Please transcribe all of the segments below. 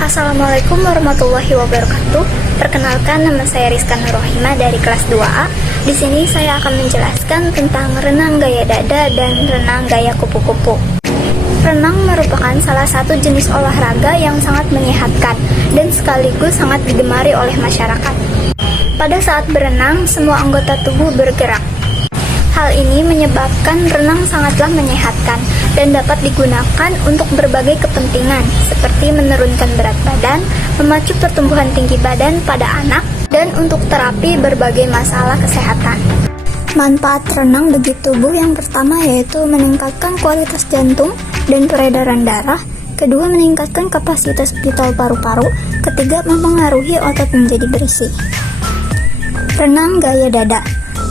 Assalamualaikum warahmatullahi wabarakatuh. Perkenalkan, nama saya Rizka Nurrohima dari kelas 2A. Di sini saya akan menjelaskan tentang renang gaya dada dan renang gaya kupu-kupu. Renang merupakan salah satu jenis olahraga yang sangat menyehatkan dan sekaligus sangat digemari oleh masyarakat. Pada saat berenang, semua anggota tubuh bergerak. Hal ini menyebabkan renang sangatlah menyehatkan dan dapat digunakan untuk berbagai kepentingan seperti menurunkan berat badan, memacu pertumbuhan tinggi badan pada anak, dan untuk terapi berbagai masalah kesehatan. Manfaat renang bagi tubuh yang pertama yaitu meningkatkan kualitas jantung dan peredaran darah, kedua meningkatkan kapasitas vital paru-paru, ketiga mempengaruhi otot menjadi bersih. Renang gaya dada.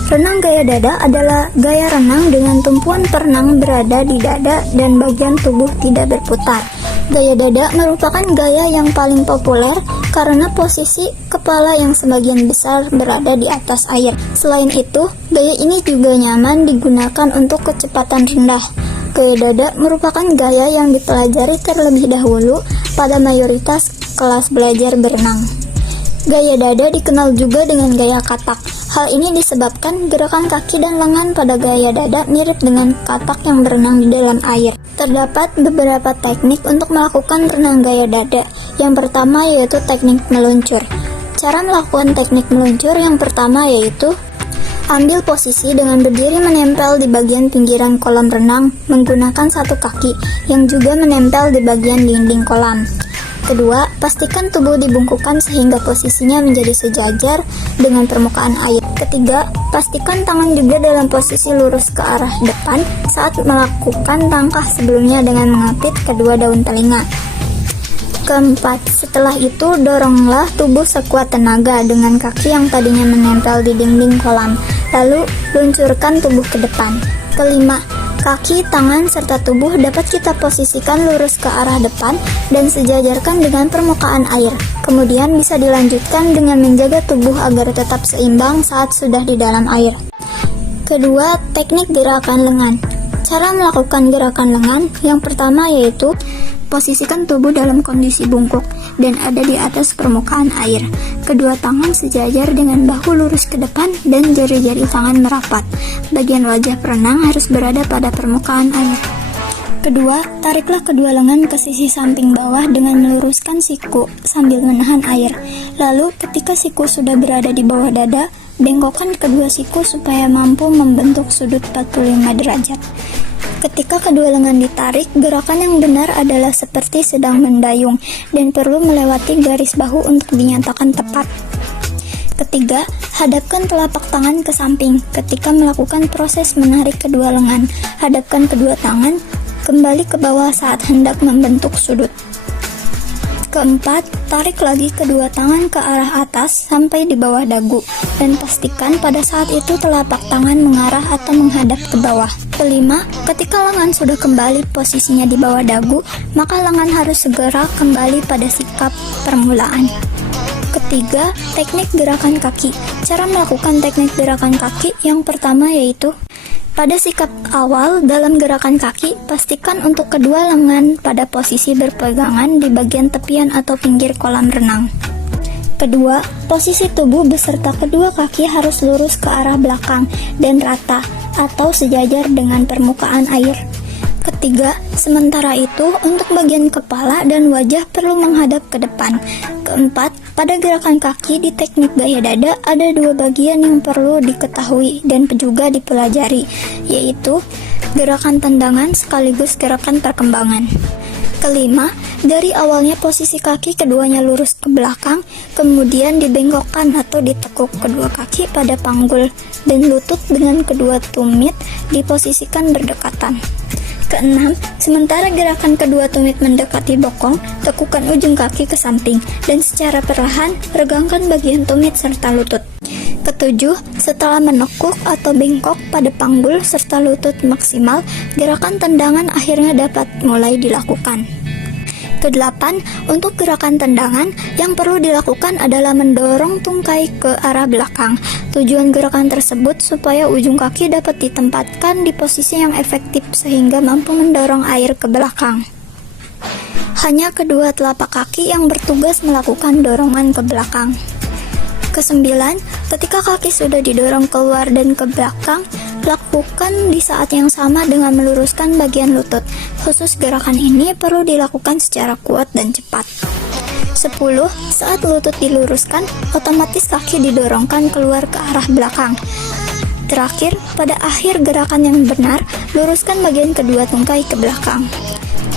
Renang gaya dada adalah gaya renang dengan tumpuan perenang berada di dada dan bagian tubuh tidak berputar. Gaya dada merupakan gaya yang paling populer karena posisi kepala yang sebagian besar berada di atas air. Selain itu, gaya ini juga nyaman digunakan untuk kecepatan rendah. Gaya dada merupakan gaya yang dipelajari terlebih dahulu pada mayoritas kelas belajar berenang. Gaya dada dikenal juga dengan gaya katak. Hal ini disebabkan gerakan kaki dan lengan pada gaya dada mirip dengan katak yang berenang di dalam air. Terdapat beberapa teknik untuk melakukan renang gaya dada. Yang pertama yaitu teknik meluncur. Cara melakukan teknik meluncur yang pertama yaitu ambil posisi dengan berdiri menempel di bagian pinggiran kolam renang menggunakan satu kaki yang juga menempel di bagian dinding kolam. Kedua, pastikan tubuh dibungkukkan sehingga posisinya menjadi sejajar dengan permukaan air. Ketiga, pastikan tangan juga dalam posisi lurus ke arah depan saat melakukan langkah sebelumnya dengan mengapit kedua daun telinga. Keempat, setelah itu doronglah tubuh sekuat tenaga dengan kaki yang tadinya menempel di dinding kolam, lalu luncurkan tubuh ke depan. Kelima, kaki, tangan, serta tubuh dapat kita posisikan lurus ke arah depan dan sejajarkan dengan permukaan air. Kemudian bisa dilanjutkan dengan menjaga tubuh agar tetap seimbang saat sudah di dalam air. Kedua, teknik gerakan lengan. Cara melakukan gerakan lengan yang pertama yaitu posisikan tubuh dalam kondisi bungkuk dan ada di atas permukaan air. Kedua tangan sejajar dengan bahu lurus ke depan dan jari-jari tangan merapat. Bagian wajah perenang harus berada pada permukaan air. Kedua, tariklah kedua lengan ke sisi samping bawah dengan meluruskan siku sambil menahan air. Lalu, ketika siku sudah berada di bawah dada, bengkokkan kedua siku supaya mampu membentuk sudut 45 derajat. Ketika kedua lengan ditarik, gerakan yang benar adalah seperti sedang mendayung dan perlu melewati garis bahu untuk dinyatakan tepat. Ketiga, hadapkan telapak tangan ke samping. Ketika melakukan proses menarik kedua lengan, hadapkan kedua tangan kembali ke bawah saat hendak membentuk sudut. Keempat, tarik lagi kedua tangan ke arah atas sampai di bawah dagu dan pastikan pada saat itu telapak tangan mengarah atau menghadap ke bawah. Kelima, ketika lengan sudah kembali posisinya di bawah dagu, maka lengan harus segera kembali pada sikap permulaan. Ketiga, teknik gerakan kaki. Cara melakukan teknik gerakan kaki yang pertama yaitu pada sikap awal dalam gerakan kaki, pastikan untuk kedua lengan pada posisi berpegangan di bagian tepian atau pinggir kolam renang. Kedua, posisi tubuh beserta kedua kaki harus lurus ke arah belakang dan rata atau sejajar dengan permukaan air. Ketiga, sementara itu untuk bagian kepala dan wajah perlu menghadap ke depan. Keempat, pada gerakan kaki di teknik gaya dada ada dua bagian yang perlu diketahui dan juga dipelajari, yaitu gerakan tendangan sekaligus gerakan perkembangan. Kelima, dari awalnya posisi kaki keduanya lurus ke belakang, kemudian dibengkokkan atau ditekuk kedua kaki pada panggul dan lutut dengan kedua tumit diposisikan berdekatan. Keenam, sementara gerakan kedua tumit mendekati bokong, tekukan ujung kaki ke samping dan secara perlahan regangkan bagian tumit serta lutut. Ketujuh, setelah menekuk atau bengkok pada panggul serta lutut maksimal, gerakan tendangan akhirnya dapat mulai dilakukan. Kedelapan, untuk gerakan tendangan yang perlu dilakukan adalah mendorong tungkai ke arah belakang. Tujuan gerakan tersebut supaya ujung kaki dapat ditempatkan di posisi yang efektif sehingga mampu mendorong air ke belakang. Hanya kedua telapak kaki yang bertugas melakukan dorongan ke belakang. Kesembilan, ketika kaki sudah didorong keluar dan ke belakang, lakukan di saat yang sama dengan meluruskan bagian lutut. Khusus gerakan ini perlu dilakukan secara kuat dan cepat. 10. Saat lutut diluruskan, otomatis kaki didorongkan keluar ke arah belakang. Terakhir, pada akhir gerakan yang benar, luruskan bagian kedua tungkai ke belakang.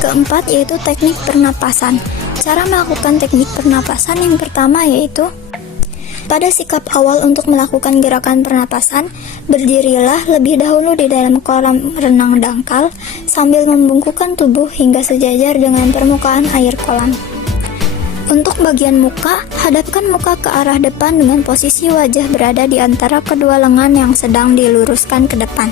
Keempat, yaitu teknik pernapasan. Cara melakukan teknik pernapasan yang pertama yaitu pada sikap awal untuk melakukan gerakan pernapasan, berdirilah lebih dahulu di dalam kolam renang dangkal sambil membungkukkan tubuh hingga sejajar dengan permukaan air kolam. Untuk bagian muka, hadapkan muka ke arah depan dengan posisi wajah berada di antara kedua lengan yang sedang diluruskan ke depan.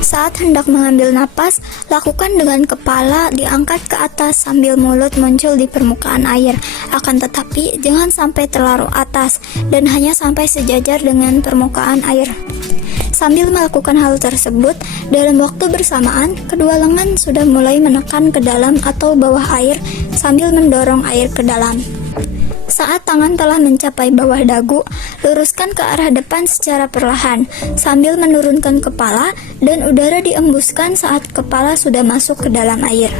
Saat hendak mengambil napas, lakukan dengan kepala diangkat ke atas sambil mulut muncul di permukaan air. Akan tetapi, jangan sampai terlalu atas dan hanya sampai sejajar dengan permukaan air. Sambil melakukan hal tersebut, dalam waktu bersamaan, kedua lengan sudah mulai menekan ke dalam atau bawah air sambil mendorong air ke dalam. Saat tangan telah mencapai bawah dagu, luruskan ke arah depan secara perlahan, sambil menurunkan kepala dan udara diembuskan saat kepala sudah masuk ke dalam air.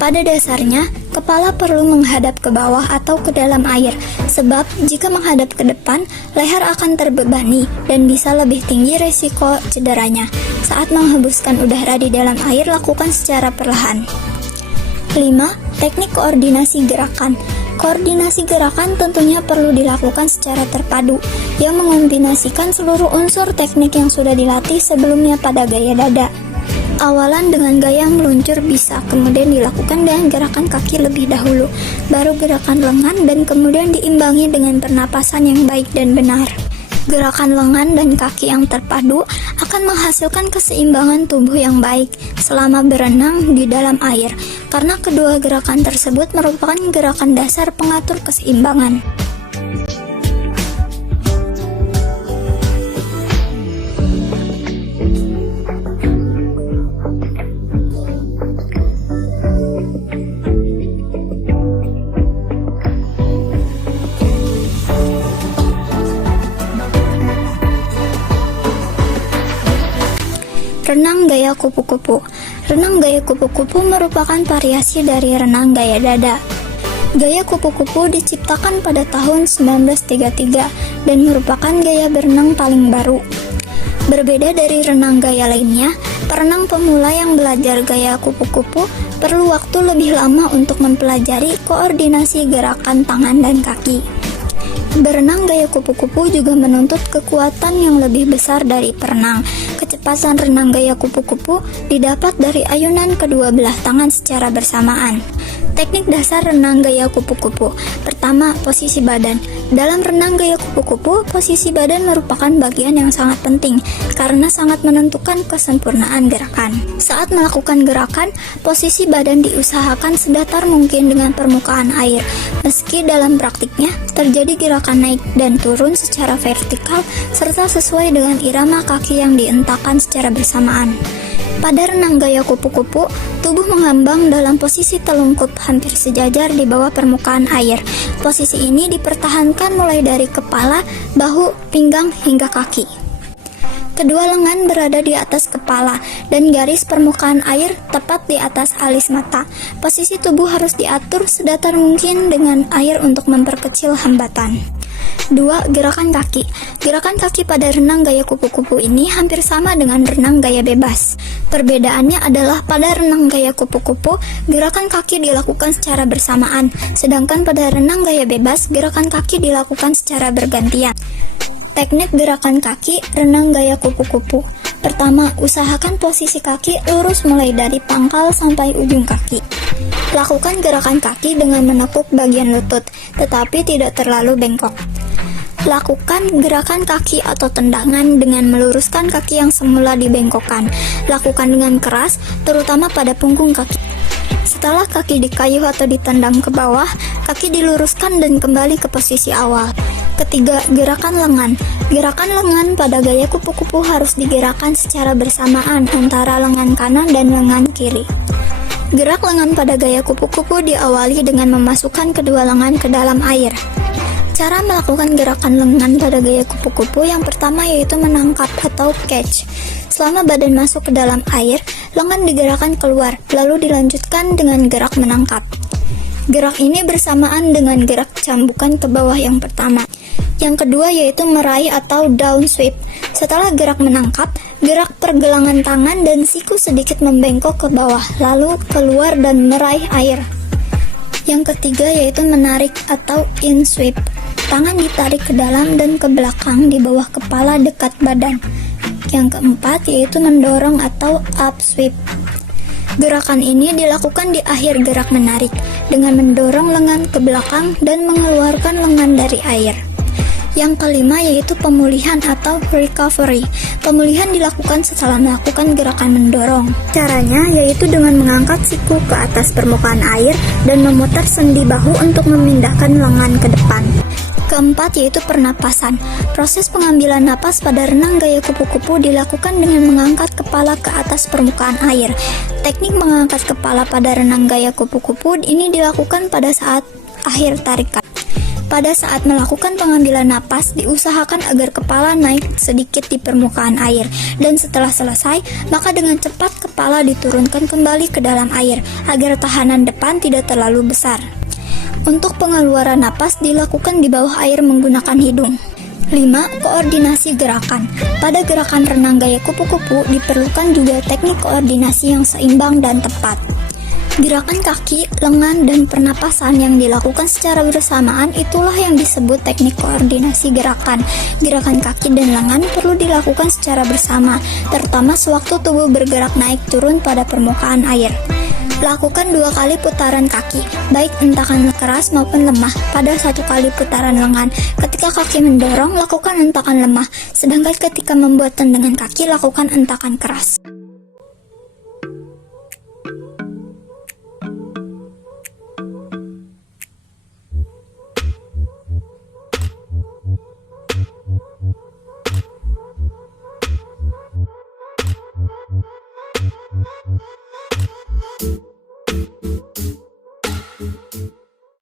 Pada dasarnya, kepala perlu menghadap ke bawah atau ke dalam air, sebab jika menghadap ke depan, leher akan terbebani dan bisa lebih tinggi resiko cederanya. Saat menghembuskan udara di dalam air, lakukan secara perlahan. 5. Teknik koordinasi gerakan. Koordinasi gerakan tentunya perlu dilakukan secara terpadu, yang mengombinasikan seluruh unsur teknik yang sudah dilatih sebelumnya pada gaya dada. Awalan dengan gaya meluncur bisa, kemudian dilakukan dengan gerakan kaki lebih dahulu, baru gerakan lengan, dan kemudian diimbangi dengan pernapasan yang baik dan benar. Gerakan lengan dan kaki yang terpadu akan menghasilkan keseimbangan tubuh yang baik selama berenang di dalam air, karena kedua gerakan tersebut merupakan gerakan dasar pengatur keseimbangan. Renang gaya kupu-kupu. Renang gaya kupu-kupu merupakan variasi dari renang gaya dada. Gaya kupu-kupu diciptakan pada tahun 1933 dan merupakan gaya berenang paling baru. Berbeda dari renang gaya lainnya, perenang pemula yang belajar gaya kupu-kupu perlu waktu lebih lama untuk mempelajari koordinasi gerakan tangan dan kaki. Berenang gaya kupu-kupu juga menuntut kekuatan yang lebih besar dari perenang. Kecepatan renang gaya kupu-kupu didapat dari ayunan kedua belah tangan secara bersamaan. Teknik dasar renang gaya kupu-kupu. Pertama, posisi badan. Dalam renang gaya kupu-kupu, posisi badan merupakan bagian yang sangat penting karena sangat menentukan kesempurnaan gerakan. Saat melakukan gerakan, posisi badan diusahakan sedatar mungkin dengan permukaan air. Meski dalam praktiknya terjadi gerakan naik dan turun secara vertikal serta sesuai dengan irama kaki yang dihentakkan secara bersamaan. Pada renang gaya kupu-kupu, tubuh mengambang dalam posisi telungkup hampir sejajar di bawah permukaan air. Posisi ini dipertahankan mulai dari kepala, bahu, pinggang, hingga kaki. Kedua lengan berada di atas kepala dan garis permukaan air tepat di atas alis mata. Posisi tubuh harus diatur sedatar mungkin dengan air untuk memperkecil hambatan. 2. Gerakan kaki. Gerakan kaki pada renang gaya kupu-kupu ini hampir sama dengan renang gaya bebas. Perbedaannya adalah pada renang gaya kupu-kupu, gerakan kaki dilakukan secara bersamaan, sedangkan pada renang gaya bebas, gerakan kaki dilakukan secara bergantian. Teknik gerakan kaki renang gaya kupu-kupu. Pertama, usahakan posisi kaki lurus mulai dari pangkal sampai ujung kaki. Lakukan gerakan kaki dengan menekuk bagian lutut, tetapi tidak terlalu bengkok. Lakukan gerakan kaki atau tendangan dengan meluruskan kaki yang semula dibengkokkan. Lakukan dengan keras, terutama pada punggung kaki. Setelah kaki dikayuh atau ditendang ke bawah, kaki diluruskan dan kembali ke posisi awal. Ketiga, gerakan lengan. Gerakan lengan pada gaya kupu-kupu harus digerakkan secara bersamaan antara lengan kanan dan lengan kiri. Gerak lengan pada gaya kupu-kupu diawali dengan memasukkan kedua lengan ke dalam air. Cara melakukan gerakan lengan pada gaya kupu-kupu yang pertama yaitu menangkap atau catch. Selama badan masuk ke dalam air, lengan digerakkan keluar, lalu dilanjutkan dengan gerak menangkap. Gerak ini bersamaan dengan gerak cambukan ke bawah yang pertama. Yang kedua yaitu meraih atau down sweep. Setelah gerak menangkap, gerak pergelangan tangan dan siku sedikit membengkok ke bawah, lalu keluar dan meraih air. Yang ketiga yaitu menarik atau in sweep. Tangan ditarik ke dalam dan ke belakang di bawah kepala dekat badan. Yang keempat yaitu mendorong atau up sweep. Gerakan ini dilakukan di akhir gerak menarik dengan mendorong lengan ke belakang dan mengeluarkan lengan dari air. Yang kelima yaitu pemulihan atau recovery. Pemulihan dilakukan setelah melakukan gerakan mendorong. Caranya yaitu dengan mengangkat siku ke atas permukaan air dan memutar sendi bahu untuk memindahkan lengan ke depan. Keempat yaitu pernapasan. Proses pengambilan napas pada renang gaya kupu-kupu dilakukan dengan mengangkat kepala ke atas permukaan air. Teknik mengangkat kepala pada renang gaya kupu-kupu ini dilakukan pada saat akhir tarikan. Pada saat melakukan pengambilan napas, diusahakan agar kepala naik sedikit di permukaan air, dan setelah selesai, maka dengan cepat kepala diturunkan kembali ke dalam air, agar tahanan depan tidak terlalu besar. Untuk pengeluaran napas dilakukan di bawah air menggunakan hidung. 5. Koordinasi gerakan. Pada gerakan renang gaya kupu-kupu diperlukan juga teknik koordinasi yang seimbang dan tepat. Gerakan kaki, lengan, dan pernapasan yang dilakukan secara bersamaan itulah yang disebut teknik koordinasi gerakan. Gerakan kaki dan lengan perlu dilakukan secara bersama, terutama sewaktu tubuh bergerak naik turun pada permukaan air. Lakukan 2 kali putaran kaki, baik hentakan keras maupun lemah, pada 1 kali putaran lengan. Ketika kaki mendorong, lakukan hentakan lemah, sedangkan ketika membuat tendangan kaki, lakukan hentakan keras.